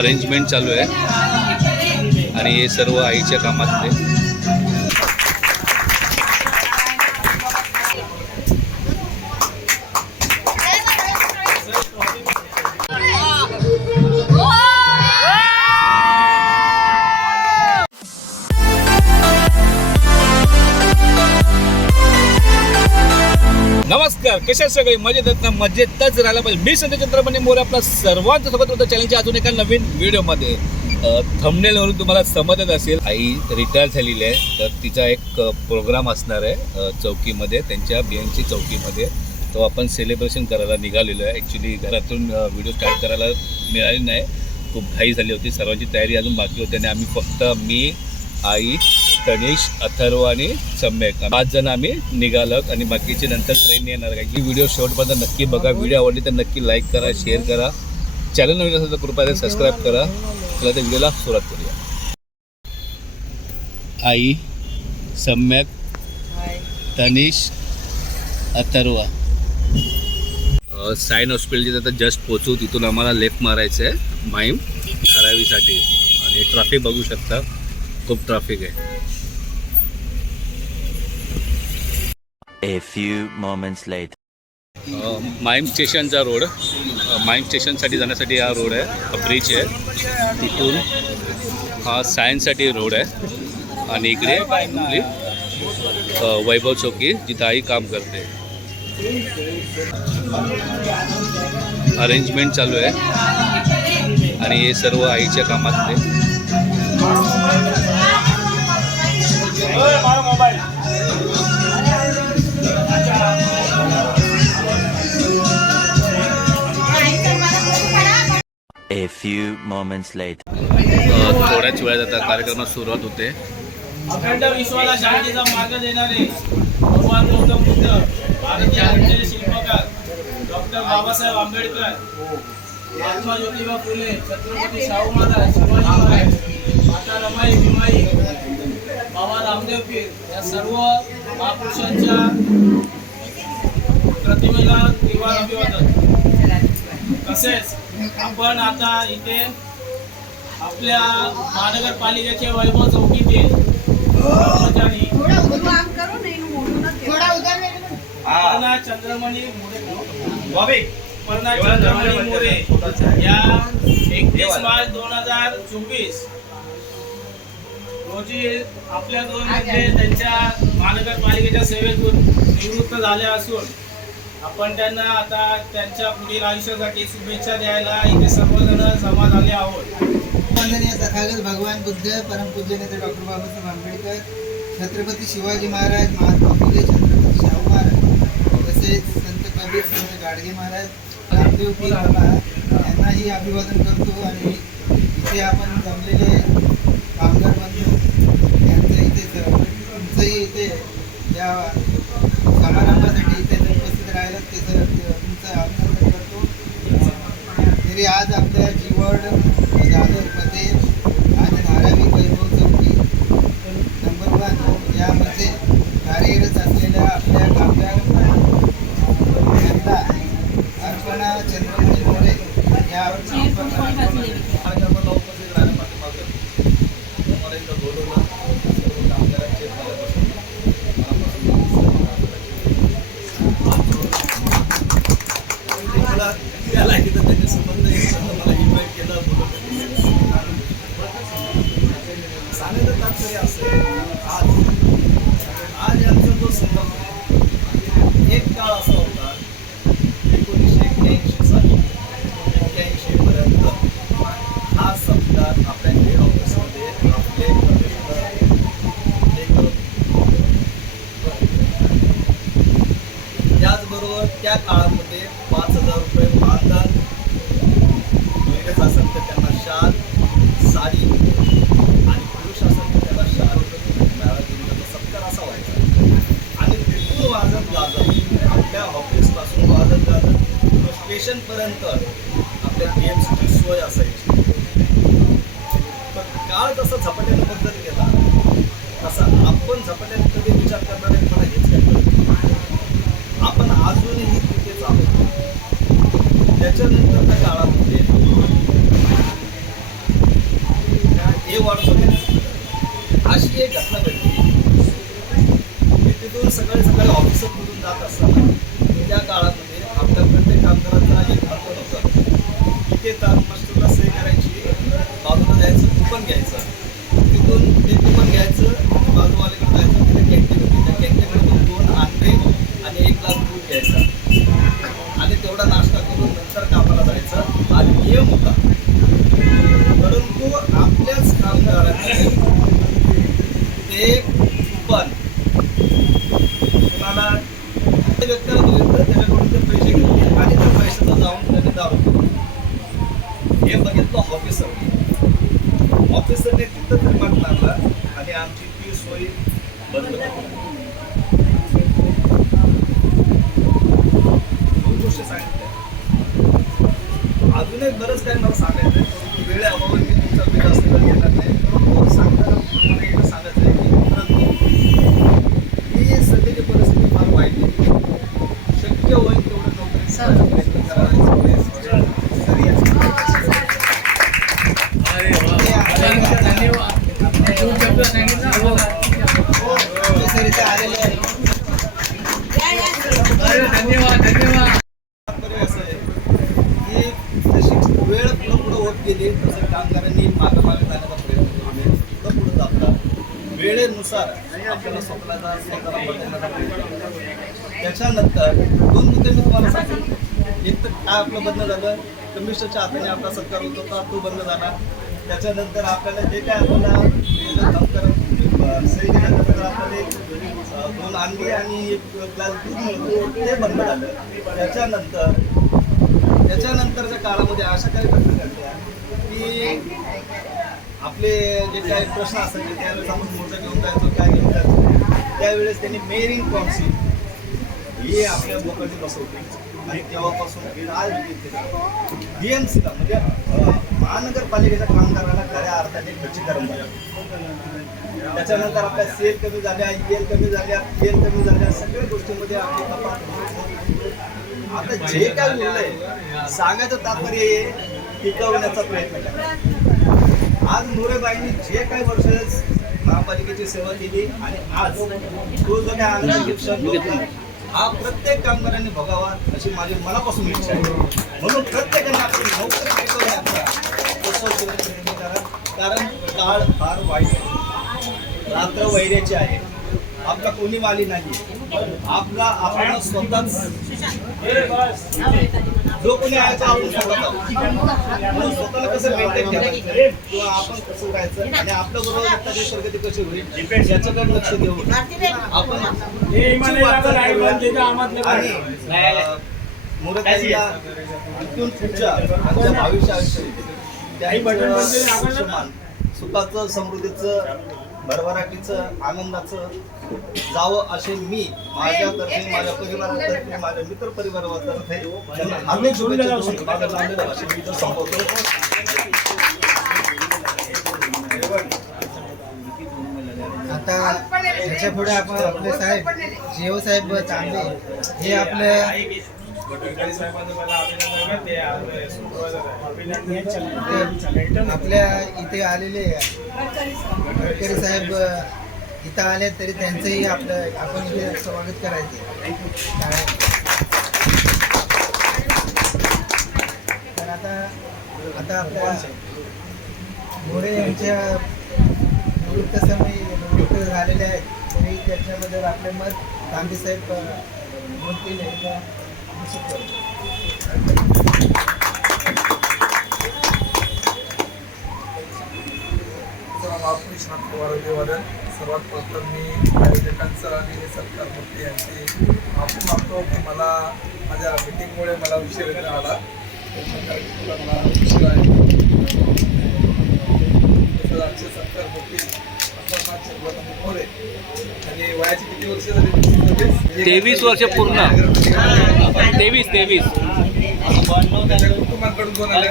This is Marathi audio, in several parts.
अरेंजमेंट चालू आहे आणि हे सर्व आईच्या कामातले. नमस्कार, कशा सगळे मजेत आहेत ना? मजेतच राहायला पाहिजे. मी संजय चंद्रमणी मोरे आपला सर्वांचं स्वागत होतं चॅनलच्या अजून एका नवीन व्हिडिओमध्ये. थंबनेलवरून तुम्हाला समजत असेल, आई रिटायर झालेली आहे, तर तिचा एक प्रोग्राम असणार आहे चौकीमध्ये, त्यांच्या बियांची चौकीमध्ये. तो आपण सेलिब्रेशन करायला निघालेलो आहे. ॲक्च्युली घरातून व्हिडिओ स्टार्ट करायला मिळाली नाही, खूप घाई झाली होती, सर्वांची तयारी अजून बाकी होती आणि आम्ही फक्त मी, आई, तनिष, अथर्व आणि सम्यक 5 जण आम्ही निघालो आणि बाकीचे नंतर ट्रेन येणार आहे. ही व्हिडिओ शेवटपर्यंत नक्की बघा. व्हिडिओ आवडली तर नक्की लाईक करा, शेअर करा, चॅनल नवीन असेल तर कृपया सबस्क्राईब करा. चला त्या व्हिडिओला सुरुवात करूया. आई, सम्यक, तनिष, अथर्व. सायन हॉस्पिटलचे आता जस्ट पोचू, तिथून आम्हाला लेफ्ट मारायचं आहे माहीम धारावीसाठी. आणि ट्रॅफिक बघू शकता, खूप ट्रॅफिक आहे. A few moments later. Mahim स्टेशनचा रोड, माहीम स्टेशनसाठी जाण्यासाठी हा रोड आहे, ब्रिज आहे. तिथून हा सायन्ससाठी रोड आहे आणि इकडे आपली वैभव चौकी जिथं आई काम करते. अरेंजमेंट चालू आहे आणि हे सर्व आईच्या कामातले. A few moments later. थोड्याच वेळात आता कार्यक्रमात सुरुवात होते. अखंड विश्वाला शांतीचा मार्ग देणारे भगवान गौतम बुद्ध, भारतीय घडलेले शिल्पकार डॉक्टर बाबासाहेब आंबेडकर, महात्मा ज्योतिबा फुले, छत्रपती शाहू महाराज, शिवाजी महाराज, माता रमाई भीमाई, बाबा रामदेव पीर या सर्व महापुरुषांच्या प्रतिमेला दिवाळ अभिवादन. तसेच आपण आता इथे आपल्या महानगरपालिकेचे वैभव चौकीतील कर्मचारी पर्णा चंद्रमणी मोरे या 31 मार्च 2024 रोजी आपल्या दोनमध्ये त्यांच्या महानगरपालिकेच्या सेवेतून निवृत्त झाल्या असून आपण त्यांना आता त्यांच्या पुढील आयुष्यासाठी शुभेच्छा द्यायला इथे सर्वजण जमा झाले आहोत. वंदनीय तथागत भगवान बुद्ध, परमपूज्य नेते डॉक्टर बाबासाहेब आंबेडकर, छत्रपती शिवाजी महाराज, महात्मा फुले, छत्रपती शाहू महाराज, तसेच संत कबीर, संत गाडगे महाराज, रामदेव पीर बाबा यांनाही अभिवादन करतो. आणि इथे आपण जमलेले कामगार बंधू यांचं इथे तुमचंही इथे या समारंभासाठी इथे उपस्थित राहिलं ते सर तुमचं अभिनंदन करतो. तरी आज आपल्या जीवड, दादरमध्ये आणि धारावी वैभव चौकी नंबर 1 यामध्ये कार्यरत असलेल्या आपल्या कामगार यांना अर्पणा चंद्रमणी मोरे या आज यांचा जो संबंध एक काळ असा होता 1981 साली 81 पर्यंत हा सप्ताह आपल्या हेड ऑफिसमध्ये आपले त्याचबरोबर त्या काळामध्ये 5,000 रुपये मानधन, महिला असेल तर त्यांना शाल, साडी आणि पुरुष असेल तर त्याला शाल सत्कार असा व्हायचा. आणि तिथून वाजत गाजत आपल्या ऑफिसपासून वाजत गाजत स्टेशनपर्यंत आपल्या BMCची सोय असायची. पण काळ जसा झपाट्याने बदलत गेला तसा आपण झपाट्याने कधी विचार करणार आहे मला हेच काय. आपण अजूनही तिथेच आहोत. त्याच्यानंतरच्या काळामध्ये हे वॉर्डमध्ये अशी एक घटना घडली. तिथून सकाळी ऑफिसमधून जात असताना त्या काळामध्ये आपल्या प्रत्येक कामगाराचा एक महत्व होतं. इथे तारमास्टरला सही करायची, बाजूला जायचं, कुपन घ्यायचं, तिथून ते कुपन घ्यायचं, बाजूवाल्याकडे जायचं, तिथे कॅन्टीन होती, त्या कॅन्टीनमधून 2 अंडे आणि 1 ग्लास दूध घ्यायचा आणि तेवढा नाश्ता करून नंतर कामाला जायचा हा नियम होता. परंतु आपल्याच कामगारांनी ते कुपन कोणाला व्यक्तीला बघितलं, त्याच्याकडून ते पैसे घेतले आणि त्या पैशाचा जाऊन त्याने दारू पिली. हे बघितलं ऑफिसरने तिथं रिमार्क मारला आणि आमची ती सोय बंद केली. 2 गोष्टी सांगितल्या. अजून एक बरंच काही मला सांगायचं आहे. वेळ अभावी मी तुमचा वेळ जास्त वेळ घेणार नाही. सांगताना मला एकच सांगायचं आहे की ही सध्याची परिस्थिती फार वाईट आहे. शक्य होईल तेवढं नोकरी प्रयत्न करायचा. वेळ पुढं होत गेली तसं कामगारांनी मागं जाण्याचा प्रयत्न केला. आम्ही पुढं जाता वेळेनुसार आपल्याला स्वतःला बदलण्याचा प्रयत्न केला. त्याच्यानंतर 2 मुद्दे मी तुम्हाला सांगितले. एक तर काय आपलं बंद झालं, कमिशनरच्या हाताने आपला सत्कार होत होता तो बंद झाला. त्याच्यानंतर आपल्याला जे काय आपल्याला सही केल्यानंतर आपल्याला 2 अंडी आणि 1 ग्लास दूध मिळतो ते बंद झालं. त्याच्यानंतरच्या काळामध्ये अशा काही घटना घडल्या की आपले जे काही प्रश्न असायचे त्यावेळेस आपण मोर्चा घेऊन जायचो, काय घेऊन जायचो, त्यावेळेस त्यांनी मेरिंग काउन्सिल ही आपल्या लोकांनी बसवली आणि तेव्हापासून आज BMCला म्हणजे महानगरपालिकेच्या कामगारांना खऱ्या अर्थाने खच्चीकरण झालं. त्याच्यानंतर आपल्या सेल कमी झाल्या, EL कमी झाल्या, PL कमी झाल्या, सगळ्या गोष्टींमध्ये आपली कपात. आता जे काय बोललंय सांगायचं तात्पर्य हे टिकवण्याचा प्रयत्न करा. आज मोरेबाईंनी जे काही वर्ष महापालिकेची सेवा केली आणि आज तो जो काय आनंद क्षण होता हा प्रत्येक कामगारांनी भोगावा अशी माझी मनापासून इच्छा आहे. म्हणून प्रत्येकाने आपली नोकरी टिकवण्याचा प्रयत्न करा. कारण काळ फार वाईट आहे, रात्र वैऱ्याची आहे. आपला कोणी वाली नाही, आपला आपण स्वतःच जो कोणी आहे तो आपण म्हणून स्वतःला कसं मेंटेन ठेवायचं किंवा आपण कसं राहायचं आणि आपल्या बरोबर त्याची प्रगती कशी होईल याच्याकडे लक्ष देऊन आपण आणि मुरताईला इथून पुढच्या आमच्या भविष्य आयुष्य सुखाचं, समृद्धीचं, भरभराटीचं, आनंदाचं जावं असे मी माझ्यातर्फे, माझ्या परिवारातर्फे, माझ्या मित्र परिवारातर्फे त्यांना हार्दिक शुभेच्छा देऊन माझं लांबलेलं भाषण मी इथं संपवतो. आता याच्या पुढे आपण आपले साहेब जेओ साहेब तांबे हे आपल्या आपल्या इथे आलेले गडकरी साहेब इथं आले तरी त्यांचंही आपलं आपण इथे स्वागत करायचं. तर आता आपल्या मोरे यांच्या निवृत्त झालेले आहेत तरी त्याच्याबद्दल आपले मत तांबे साहेब बोलतील. वादन सर्वात प्रथम मी आयोजकांचं आणि सत्कार मूर्ती यांची माफी मागतो की मला माझ्या मीटिंगमुळे मला उशीर आला. मला उशीर आहे. आमचे सत्कार मूर्ती मोरे आणि वयाची किती वर्ष झाली? 23 वर्ष पूर्ण. 23 कुटुंबांकडून कोण आले?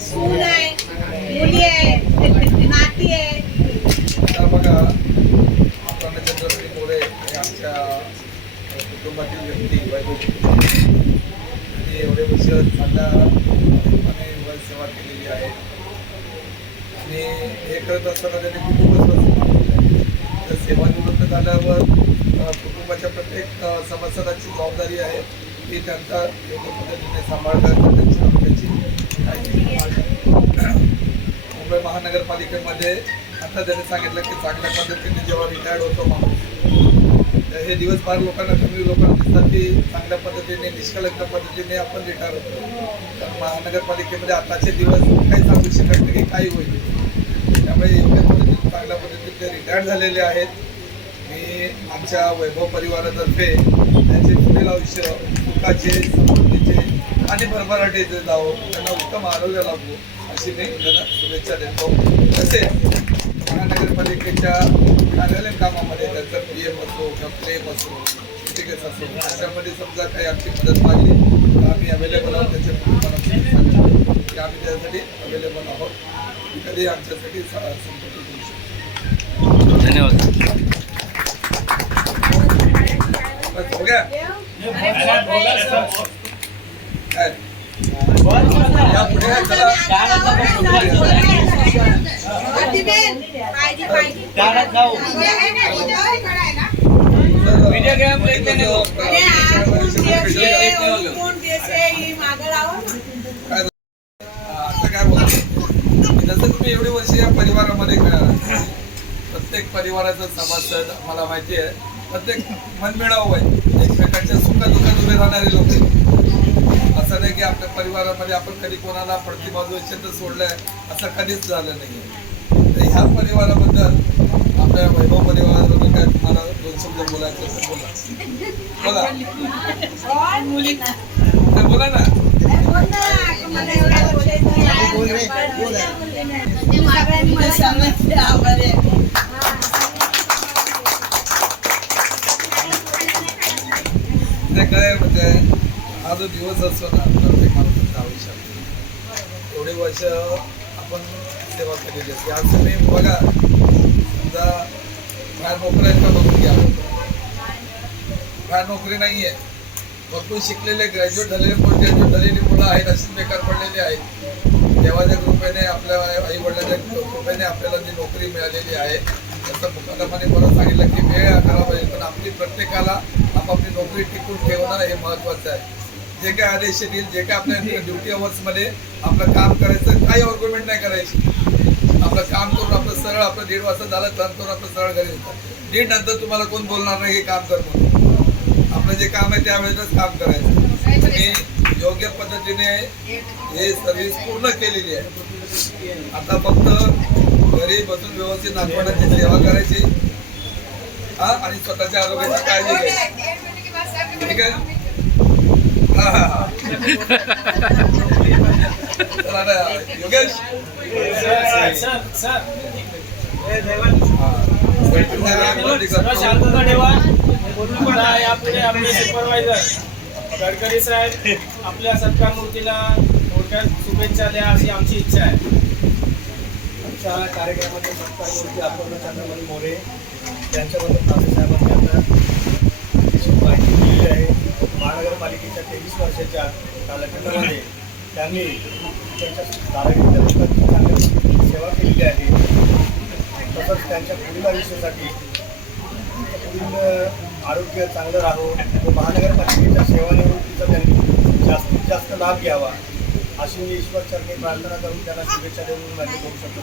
सून आहे, मुली आहे, नाती आहे. आता बघा आपण चंद्रश्री मोरे हे आमच्या कुटुंबातील व्यक्ती आणि एवढे वर्ष चांगल्या सेवा केलेली आहे. आणि हे करत असताना त्यांनी कुटुंब तर सेवानिवृत्त झाल्यावर कुटुंबाच्या प्रत्येक सभासदांची जबाबदारी आहे ती त्यांचा योग्य पद्धतीने सांभाळतात त्यांची आरोग्याची काळजी. मुंबई महानगरपालिकेमध्ये आता त्यांनी सांगितलं की चांगल्या पद्धतीने जेव्हा रिटायर्ड होतो माणूस तर हे दिवस फार लोकांना कमी लोकांना दिसतात की चांगल्या पद्धतीने निष्कलंक पद्धतीने आपण रिटायर होतो. तर महानगरपालिकेमध्ये आताचे दिवस काही सांगू शकत नाही की काही होईल. त्यामुळे योग्य पद्धतीने चांगल्या पद्धतीने ते रिटायर झालेले आहेत. मी आमच्या वैभव परिवारातर्फे त्यांचे पुढील आयुष्य सुखाचे समृद्धीचे आणि भरभराटीचे जावं त्यांना उत्तम आरोग्य लाभो अशी मी त्यांना शुभेच्छा देतो. तसेच महानगरपालिकेच्या कार्यालयीन कामामध्ये त्यांचा PM असो किंवा क्लेम असो टिकेस असो अशामध्ये समजा काही आमची मदत लागली तर आम्ही अवेलेबल आहोत. त्याच्या कुटुंबाला की आम्ही त्यासाठी अवेलेबल आहोत. कधी आमच्यासाठी संपर्क करू शकतो. धन्यवाद. बस हो गया काय? या पुढे चला. मीडिया गेम देखते नहीं हो. आता काय बोलतो जसं तुम्ही एवढी वर्ष या परिवारामध्ये प्रत्येक परिवाराचा सभासद मला माहिती आहे. प्रत्येक मनमिळावू आहे. एकमेकांच्या सुखादुखात उभे राहणारे लोक आहेत. असं नाही की आपल्या परिवारामध्ये आपण कधी कोणाला पडती बाजू तर सोडलंय असं कधीच झालं नाही. तर ह्या परिवाराबद्दल आपल्या वैभव परिवाराबद्दल काय तुम्हाला 2 शब्द बोलायचं तर बोला. तर बोला ना. ते काय म्हणजे हा जो दिवस असतो ना प्रत्येक माणसाच्या आयुष्यात एवढे वर्ष आपण सेवा केलेली असते. आज तुम्ही बघा समजा बाहेर नोकऱ्या आहेत का बघून घ्या. बाहेर नोकरी नाही आहे. भरपूर शिकलेले ग्रॅज्युएट झालेले पोस्ट ग्रॅज्युएट झालेली मुलं आहेत अशीच बेकार पडलेली आहेत. देवाच्या कृपेने आपल्या आई वडिलांच्या कृपेने आपल्याला जी नोकरी मिळालेली आहे तसं मुकादमाने बरं सांगितलं की वेळ करावा पाहिजे पण आपली प्रत्येकाला आपापली नोकरी टिकून ठेवणं हे महत्त्वाचं आहे. जे काय आदेश येतील जे काय आपल्या ड्युटी अवर्समध्ये आपलं काम करायचं काही आर्ग्युमेंट नाही करायची. आपलं काम करून आपलं सरळ आपलं 1:30 वाजता झालं काम करून आपलं सरळ घरी येतं. 1:30 नंतर तुम्हाला कोण बोलणार नाही हे काम कर म्हणून. आपलं जे काम आहे त्यावेळेसच काम करायचं. मी योग्य पद्धतीने हे सर्व्हिस पूर्ण केलेली आहे. आता फक्त घरी बसून व्यवस्थित नागवण्याची सेवा करायची आणि स्वतःच्या आरोग्याची काळजी घ्यायची. ठीक आहे. योगेश यापुढे आपले सुपरवायझर गडकरी साहेब आपल्या सत्कार मूर्तीला थोडक्यात शुभेच्छा द्या अशी आमची इच्छा आहे. आमच्या कार्यक्रमाचे सत्कार मूर्ती अपूर्ण चंद्रमणी मोरे त्यांच्याबद्दल तात्यासाहेबांनी आता माहिती दिलेली आहे. महानगरपालिकेच्या 23 वर्षाच्या कालखंडामध्ये त्यांनी त्यांच्या कारागिरीच्या लोकांची चांगली सेवा केलेली आहे. तसंच त्यांच्या पुढील आयुष्यासाठी पुढील आरोग्य चांगलं राहो व महानगरपालिकेच्या सेवानिवृत्तीचा त्यांनी जास्तीत जास्त लाभ घ्यावा अशी मी ईश्वर चरणी प्रार्थना करून त्यांना शुभेच्छा देऊन माझी 2 शब्द.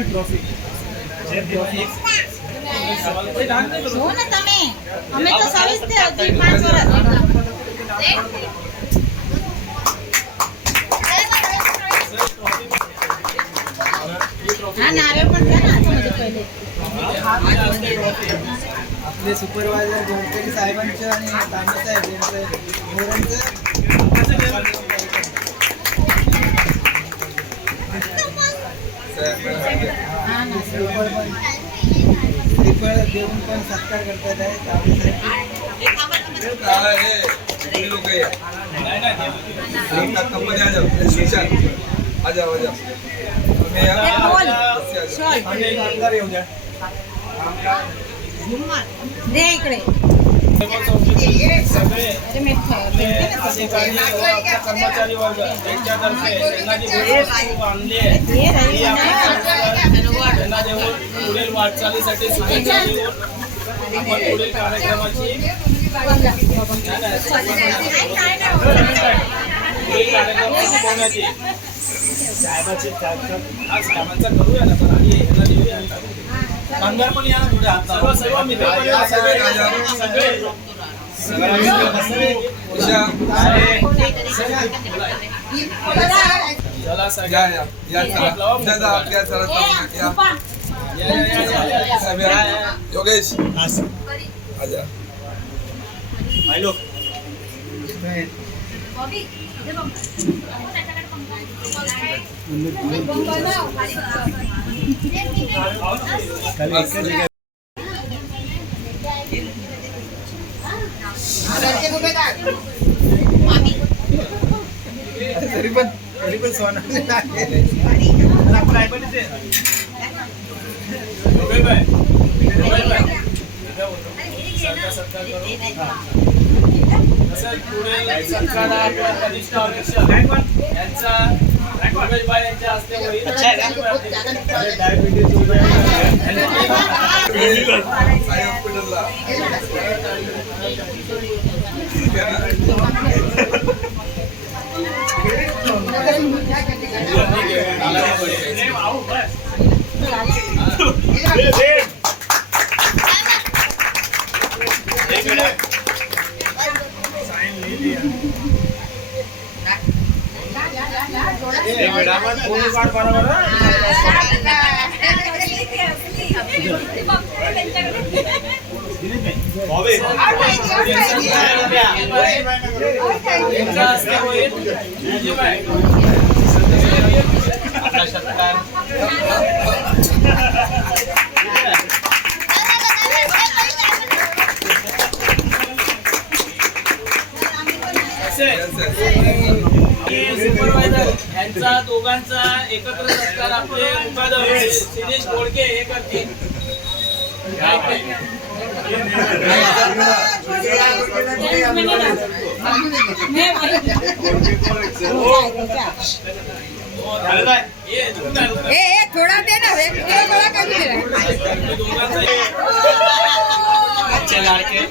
ટ્રોફી हो ना તમે અમે તો સર્વિસ દે હજી 5 વર્ષ હા નારે પણ છે ને म्हणजे पहिले आपले सुपरवायझर गडकरी साहेबांचं आणि तांबे साहेब यांचं मोरांचं श्रीफळ देऊन पण सत्कार करतात आहे तांबे साहेब. लोक या कंपनी आ जाओ सुशांत आ जाओ अंदर येऊ द्या दे इकडे सगळे अधिकारी कर्मचारी वर्ग त्यांच्यातर्फे त्यांना जी भेटवस्तू आणली आहे ती त्यांना देऊन पुढील वाटचालीसाठी शुभेच्छा देऊन आपण पुढील कार्यक्रमाची पुढील कार्यक्रम संपवण्यात येईल. आज कामाचा करूया ना पण आणि ह्याला देऊया कामगार पण या सर्व मित्र पण या सगळे चला योगेश आजा तरी पण सोनं सरकार आपल्या कनिष्ठ अध्यक्ष यांचा योगेशभाई यांच्या हस्ते होईल. सुपरवायझर यांचा दोघांचा एकत्र सत्कार आपले उपाध्यक्ष शिरीष बोडके हे करतील. थोडा दे ना अच्छे लाडके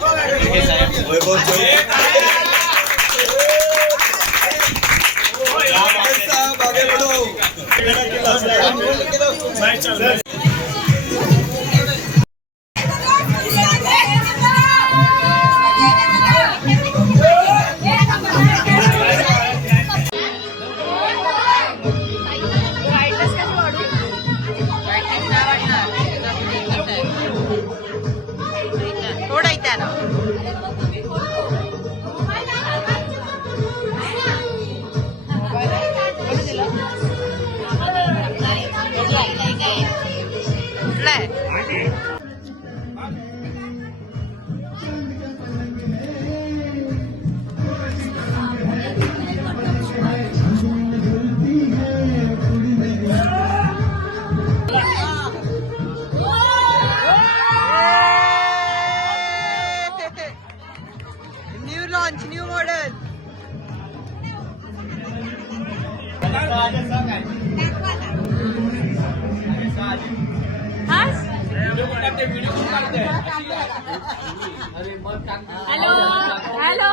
new model hello hello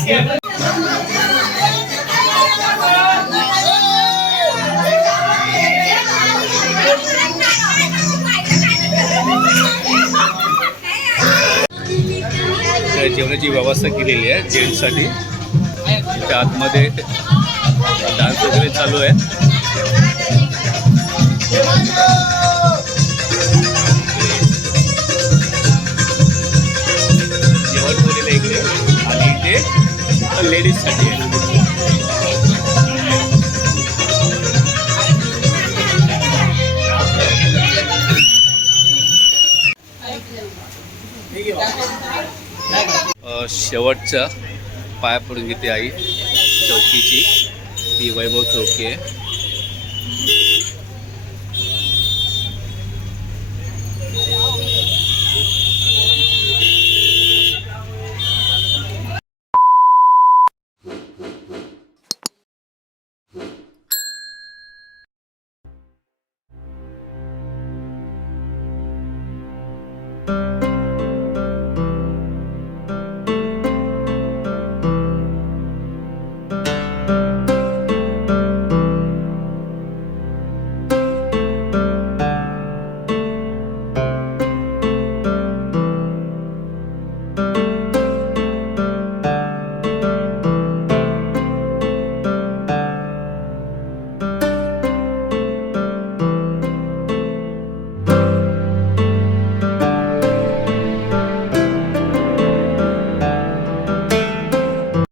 Yeah. जेवणाची व्यवस्था केलेली आहे जेंट्ससाठी. इथे आतमध्ये डान्स वगैरे चालू आहे. जेवण ठेवलेलं इकडे आणि इथे लेडीजसाठी आहे. शेवटचा पाया पडून घेते आई चौकीची. ही वैभव चौकी आहे.